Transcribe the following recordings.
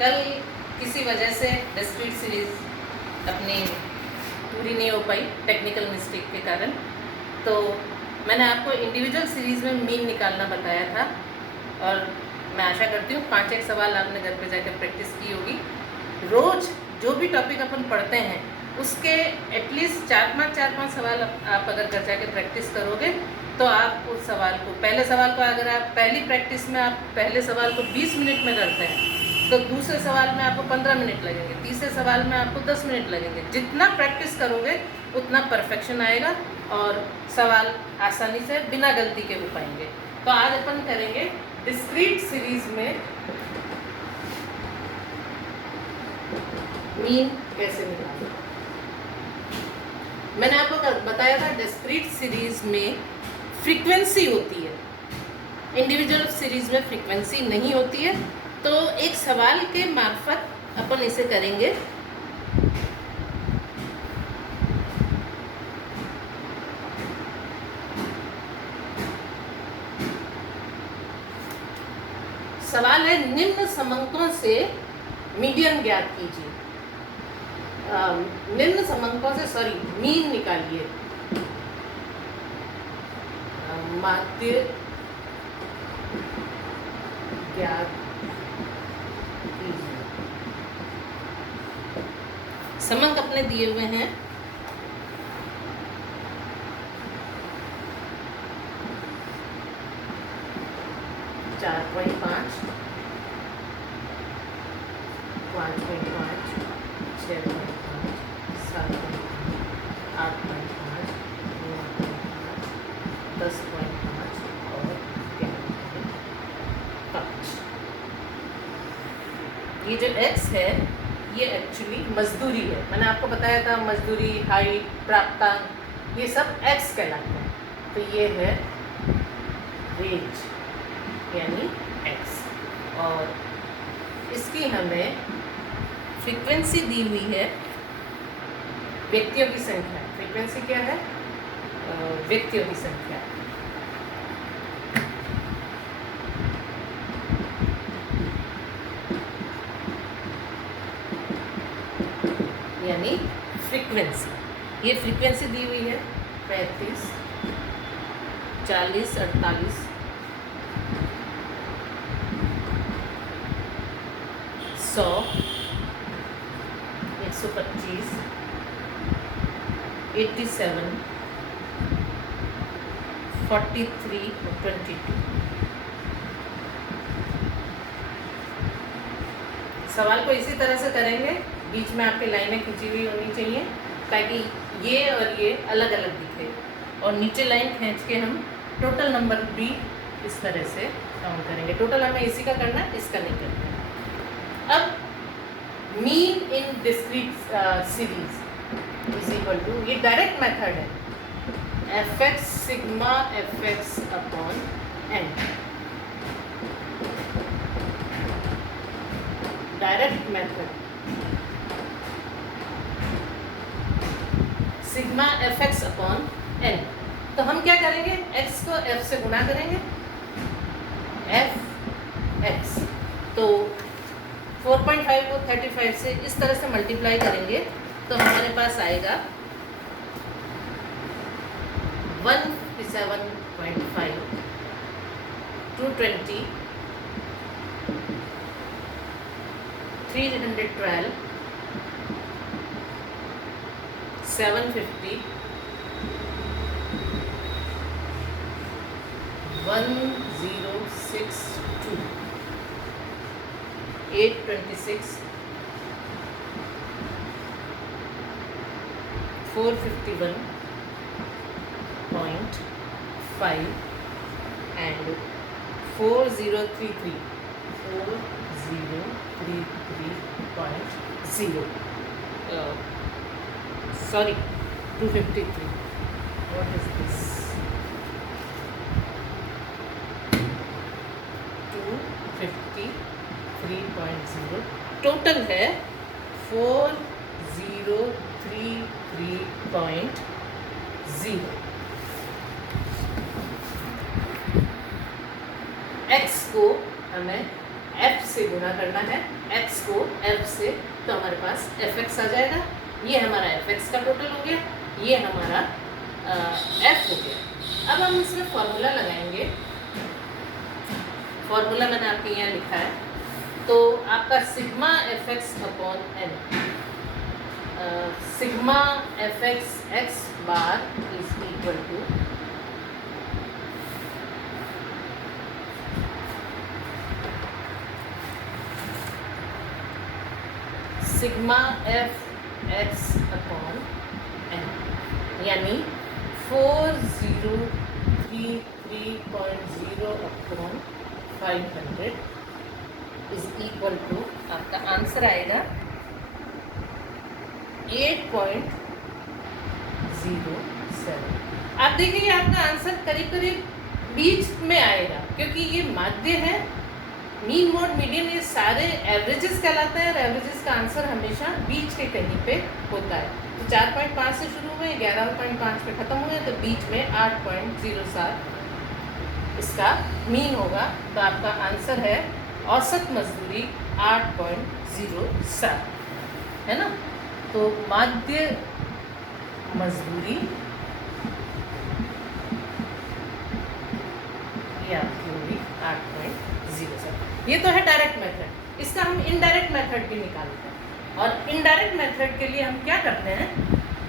कल किसी वजह से डिस्क्रीट सीरीज़ अपनी पूरी नहीं हो पाई टेक्निकल मिस्टेक के कारण। तो मैंने आपको इंडिविजुअल सीरीज़ में मीन निकालना बताया था और मैं आशा करती हूँ 5-1 सवाल आपने घर पे जाकर प्रैक्टिस की होगी। रोज़ जो भी टॉपिक अपन पढ़ते हैं उसके एटलीस्ट 4-5 सवाल आप अगर घर जाकर प्रैक्टिस करोगे तो आप उस सवाल को, पहले सवाल को अगर आप पहली प्रैक्टिस में आप पहले सवाल को 20 मिनट में करते हैं तो दूसरे सवाल में आपको 15 मिनट लगेंगे, तीसरे सवाल में आपको 10 मिनट लगेंगे। जितना प्रैक्टिस करोगे उतना परफेक्शन आएगा और सवाल आसानी से बिना गलती के हो पाएंगे। तो आज अपन करेंगे डिस्क्रीट सीरीज में मीन कैसे निकालना। मैंने आपको बताया था डिस्क्रीट सीरीज में फ्रीक्वेंसी होती है, इंडिविजुअल सीरीज में फ्रीक्वेंसी नहीं होती है। तो एक सवाल के मार्फत अपन इसे करेंगे। सवाल है निम्न समंकों से मीडियन ज्ञात कीजिए। निम्न समंकों से मीन निकालिए। माध्य ज्ञात कीजिए। समंक अपने दिए हुए हैं 4.5, 5.5, 6.5, 7.5, 8.5, 9.5, 10.5 और 11.5। ये जो x है ये एक्चुअली मजदूरी है। मैंने आपको बताया था मजदूरी, हाइट, प्राप्तांक ये सब x कहलाते हैं। तो ये है रेंज यानी x और इसकी हमें फ्रीक्वेंसी दी हुई है व्यक्तियों की संख्या। फ्रीक्वेंसी क्या है? व्यक्तियों की संख्या। यानी फ्रीक्वेंसी, ये फ्रीक्वेंसी दी हुई है 35, 40, 48, 100, 125, 87, 43 और 22। सवाल को इसी तरह से करेंगे, बीच में आपकी लाइनें खींची हुई होनी चाहिए ताकि ये और ये अलग अलग दिखे और नीचे लाइन खींच के हम टोटल नंबर भी इस तरह से काउंट करेंगे। टोटल हमें इसी का करना है, इसका नहीं करना। अब mean in discrete series is equal to, ये डायरेक्ट मेथड है, fx sigma fx upon n। Direct method sigma fx upon n। तो हम क्या करेंगे, x को f से गुणा करेंगे, fx। तो 4.5 को 35 से इस तरह से मल्टीप्लाई करेंगे तो हमारे पास आएगा 157.5, 220, 312, 750, 1062, 826, 451.5 and 4033, 4033.0, 253. What is this? 253.0। Total है 4033.0। x को हमें f से गुना करना है, x को f से, तो हमारे पास fx आ जाएगा। ये हमारा fx का टोटल हो गया, ये हमारा f हो गया। अब हम इसमें फॉर्मूला लगाएंगे। फॉर्मूला मैंने आपके यहाँ लिखा है, तो आपका sigma fx upon n, sigma fx x bar is equal to sigma F X upon N, यानी 4033.0 अपॉन 500 इज इक्वल टू, आपका आंसर आएगा 8.07। आप देखिए आपका आंसर करीब करीब बीच में आएगा, क्योंकि ये माध्य है। मीन, मोड, मीडियन ये सारे एवरेजेस कहलाते हैं, और एवरेजेस का आंसर हमेशा बीच के कहीं पे होता है। तो 4.5 से शुरू हुए, 11.5 पे ख़त्म हुए, तो बीच में 8.07 इसका मीन होगा। तो आपका आंसर है औसत मजदूरी 8.07, है ना। तो माध्य मजदूरी ये आपकी होगी 8.07। ये तो है डायरेक्ट मेथड। इसका हम इनडायरेक्ट मेथड भी निकालते हैं, और इनडायरेक्ट मेथड के लिए हम क्या करते हैं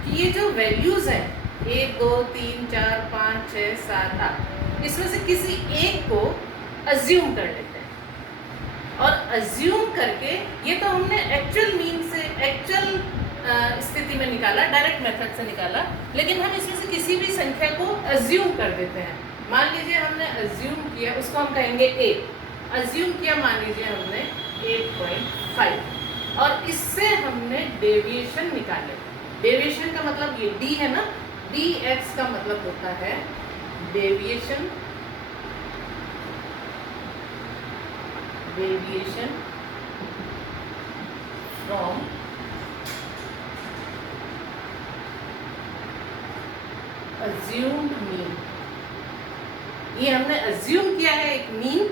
कि ये जो वैल्यूज़ हैं 1 2 3 4 5 6 7 8, इसमें से किसी एक को अज्यूम कर लेते हैं, और अज्यूम करके, ये तो हमने एक्चुअल मीन से, एक्चुअल स्थिति में निकाला, डायरेक्ट मेथड से निकाला, लेकिन हम इसमें से किसी भी संख्या को अज्यूम कर देते हैं। मान लीजिए हमने अज्यूम किया, उसको हम कहेंगे a, अज्यूम किया मान लीजिए हमने 8.5, और इससे हमने डेविएशन निकाले। डेविएशन का मतलब ये d है ना, dx का मतलब होता है deviation, deviation from assumed mean. ये हमने अज्यूम किया है एक मीन,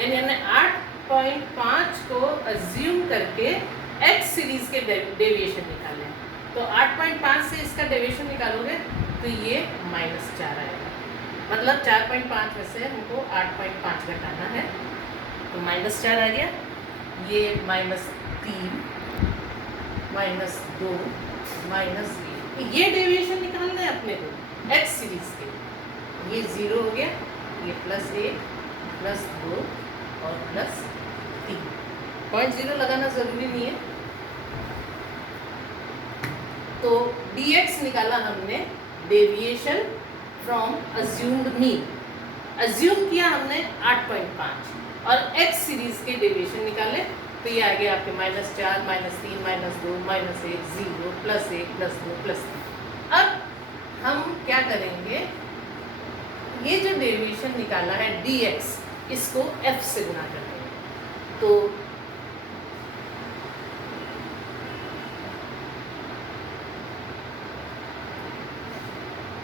यानी हमने 8.5 को अज्यूम करके x सीरीज के डेविएशन निकाले हैं। तो 8.5 से इसका डेविएशन निकालोगे तो ये -4 आएगा, मतलब 4.5 में से हमको 8.5 घटाना है, तो -4 आ गया। ये -3 -2 -1, ये डेविएशन निकालना है अपने को x सीरीज के। ये 0 हो गया, ये +1 +2 और +3। 0.0 लगाना ज़रूरी नहीं है। तो dx निकाला हमने deviation from assumed mean, assume किया हमने 8.5, और x सीरीज के डेविएशन निकाले, तो ये आ गया आपके -4 -3 -2 -1 0 +1 +2 +3। अब हम क्या करेंगे, ये जो डेविएशन निकाला है dx, इसको f से गुना कर देंगे। तो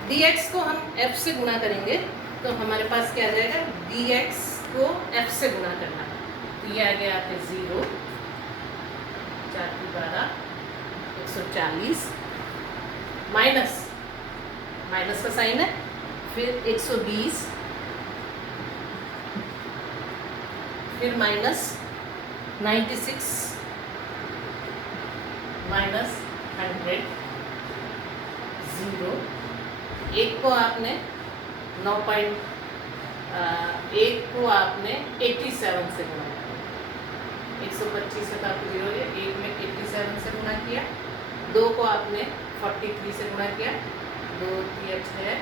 dx को हम f से गुना करेंगे, तो हमारे पास क्या आ जाएगा, dx को f से गुना करना है, तो ये आ गया आपके 0 4 की 12 140 माइनस का साइन है, फिर 120, फिर -96 -100 0। एक को आपने 87 से गुणा किया, 125 से तो आपको 0 है, एक में 87 से गुणा किया, 2 को आपने 43 से गुणा किया, 2 3 6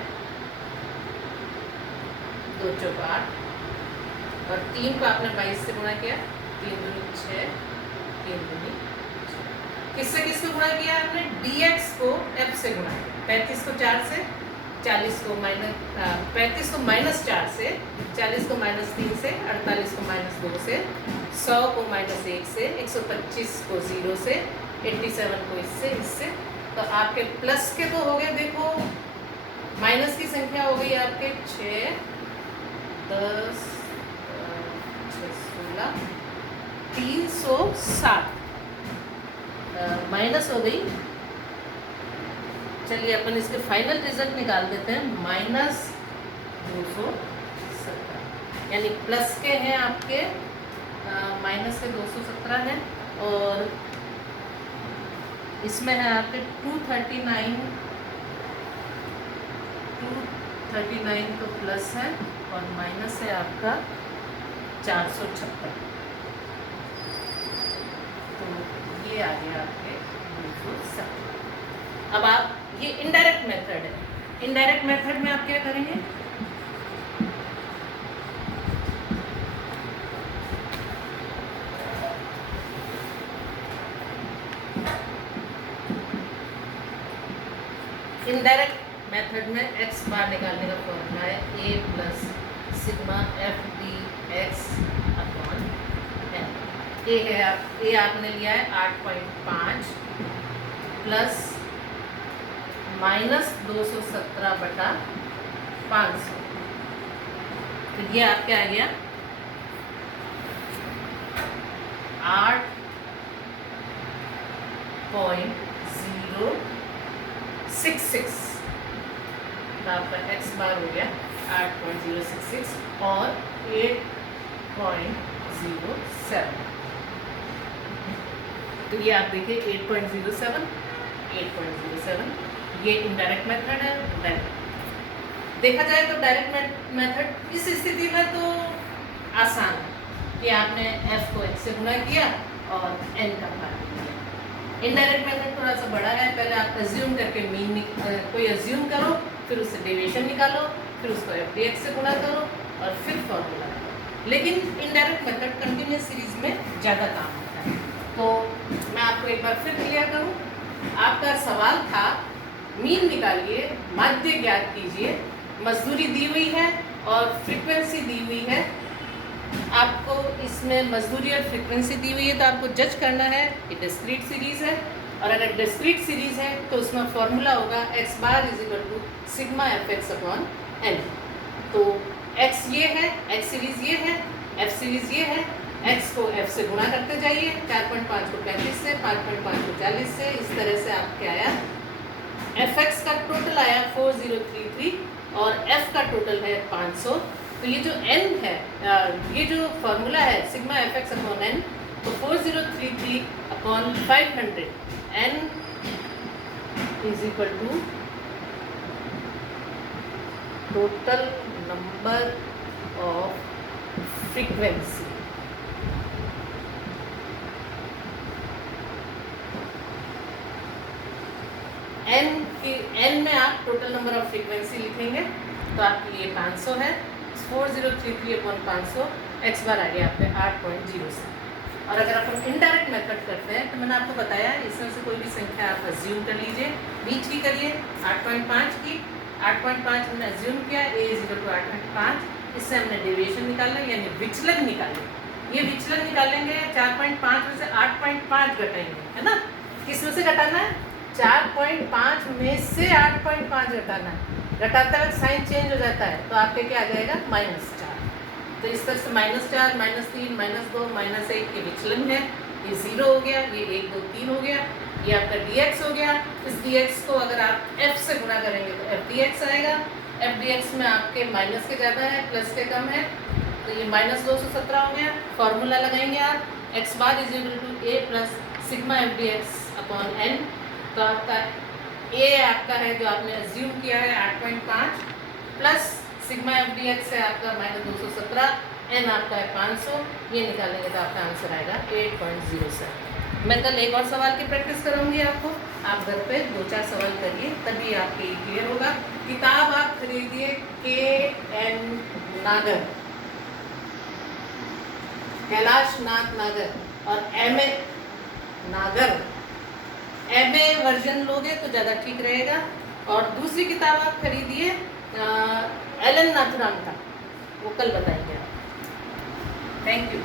2 4 8, और 3 को आपने 22 से गुणा किया, 3 दूनी 6 3 दूनी 6। किससे गुणा किया आपने, dx को f से गुणा किया, 35 को 4 से, 40 को -4 से, 40 को -3 से, 48 को -2 से, 100 को -1 से, 125 को 0 से, 87 को इससे। तो आपके प्लस के तो हो गए, देखो माइनस की संख्या हो गई आपके 6 10 6 16 360 माइनस हो गई। चलिए अपन इसके फाइनल रिजल्ट निकाल देते हैं। -217 यानी प्लस के हैं आपके, माइनस के 217 है, और इसमें है आपके 239 तो प्लस है, और माइनस है आपका 476। तो ये आ गया आपके 217। अब आप, ये इनडायरेक्ट मेथड है। इनडायरेक्ट मेथड में आप क्या करेंगे, इनडायरेक्ट मेथड में x बार निकालने का फॉर्मूला है a plus sigma F D X upon N. A है ए आपने लिया है 8.5 प्लस माइनस 217/500। तो ये आपका आ गया 8.066। तो आपका x बार हो गया 8.066 और 8.07। तो ये आप देखिए 8.07 ये इनडायरेक्ट मेथड है। डायरेक्ट देखा जाए तो डायरेक्ट मेथड इस स्थिति में तो आसान है कि आपने f को x से गुणा किया और n का मान लिया। इनडायरेक्ट मेथड थोड़ा सा बड़ा है। पहले आप अज्यूम करके मीन कोई अज्यूम करो, फिर उससे डेविएशन निकालो, फिर उसको f dx से गुणा करो और फिर फॉर्मूला लगाओ। लेकिन इनडायरेक्ट मेथड कंटिन्यूस सीरीज में ज़्यादा काम होता है। तो मैं आपको एक बार फिर क्लियर करूँ। आपका सवाल था मीन निकालिए, माध्य ज्ञात कीजिए, मजदूरी दी हुई है और फ्रीक्वेंसी दी हुई है। आपको इसमें मजदूरी और फ्रीक्वेंसी दी हुई है तो आपको जज करना है कि डिस्क्रीट सीरीज है, और अगर डिस्क्रीट सीरीज है तो उसमें फॉर्मूला होगा x बार = सिग्मा fx अपॉन n। तो x ये है, x सीरीज ये है, f सीरीज ये है। x को f से गुणा करते जाइए, 4.5 को 35 से, 5.5 को 40 से, इस तरह से आपके आया fx का टोटल आया 4033 और f का टोटल है 500। तो ये जो n है, ये जो फॉर्मूला है सिग्मा fx अपॉन n, तो 4033/500 n = total number of frequency. n में आप टोटल नंबर ऑफ फ्रीक्वेंसी लिखेंगे तो आपके लिए 500 है। 4033/500 x बार आ गया आपके 8.07। और अगर अपन इनडायरेक्ट मेथड करते हैं तो मैंने आपको बताया इसमें से कोई भी संख्या आप अज्यूम कर लीजिए, बीच की करिए 8.5 की। 8.5 हमने अज्यूम किया, a = 8.5। इससे हमने डेविएशन निकालना यानी विचलन निकालेंगे। ये विचलन निकालेंगे 4.5 में से 8.5 घटाएंगे, है ना। किस में से घटाना है, 4.5 में से 8.5 घटाना है। घटाते वक्त साइन चेंज हो जाता है तो आपके क्या आ जाएगा, -4। तो इस तरह से -4, -3, -2, -1 के विचलन है। ये 0 हो गया, ये 1, 2, 3 हो गया, ये आपका dx हो गया। इस dx को अगर आप f से गुणा करेंगे तो f dx आएगा। f dx में आपके माइनस के ज़्यादा है, प्लस के कम है, तो ये -217 हो गया। फॉर्मूला लगाएंगे आप x bar = a plus sigma f dx upon n। तो आपका a आपका है जो आपने अज्यूम किया है 8.5 plus sigma F D x है आपका -217, n आपका है 500। ये निकालेंगे तो आपका आंसर आएगा 8.07। मैं कल एक और सवाल की प्रैक्टिस कराऊंगी आपको। आप घर पे 2-4 सवाल करिए तभी आपके क्लियर होगा। किताब आप खरीदिए KN नागर, कैलाश नाथ नागर और MA नागर। MA वर्जन लोगे तो ज़्यादा ठीक रहेगा। और दूसरी किताब आप खरीदिए एलन नाथुराम का, वो कल बताएंगे आप। Thank you.